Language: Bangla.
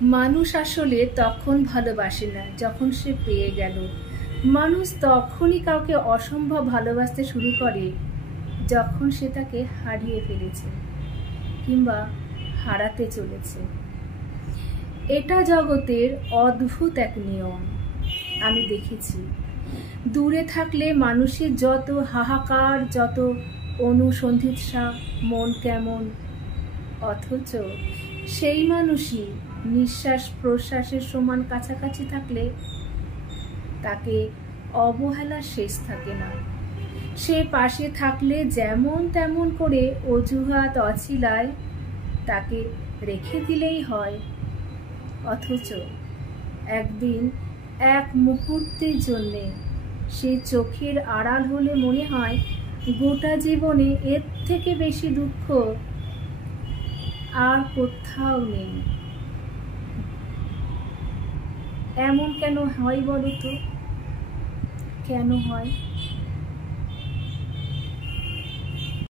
মানুষ আসলে তখন ভালোবাসে না যখন সে পেয়ে গেল। মানুষ তখনই কাউকে অসম্ভব ভালোবাসতে শুরু করে যখন সে তাকে হারিয়ে ফেলেছে কিংবা হারাতে চলেছে। এটা জগতের অদ্ভুত এক নিয়ম। আমি দেখেছি, দূরে থাকলে মানুষের যত হাহাকার, যত অনুসন্ধিৎসা, মন কেমন, অথচ সেই মানুষই নিঃশ্বাস প্রশ্বাসের সমান কাছাকাছি থাকলে তাকে অবহেলার শেষ থাকে না। সে পাশে থাকলে যেমন তেমন করে অজুহাত অছিলায় তাকে রেখে দিলেই হয়, অথচ একদিন এক মুহূর্তের জন্যে সে চোখের আড়াল হলে মনে হয় গোটা জীবনে এর থেকে বেশি দুঃখ আর কোথাও নেই। এমন কেন হয় বলো তো? কেন হয়?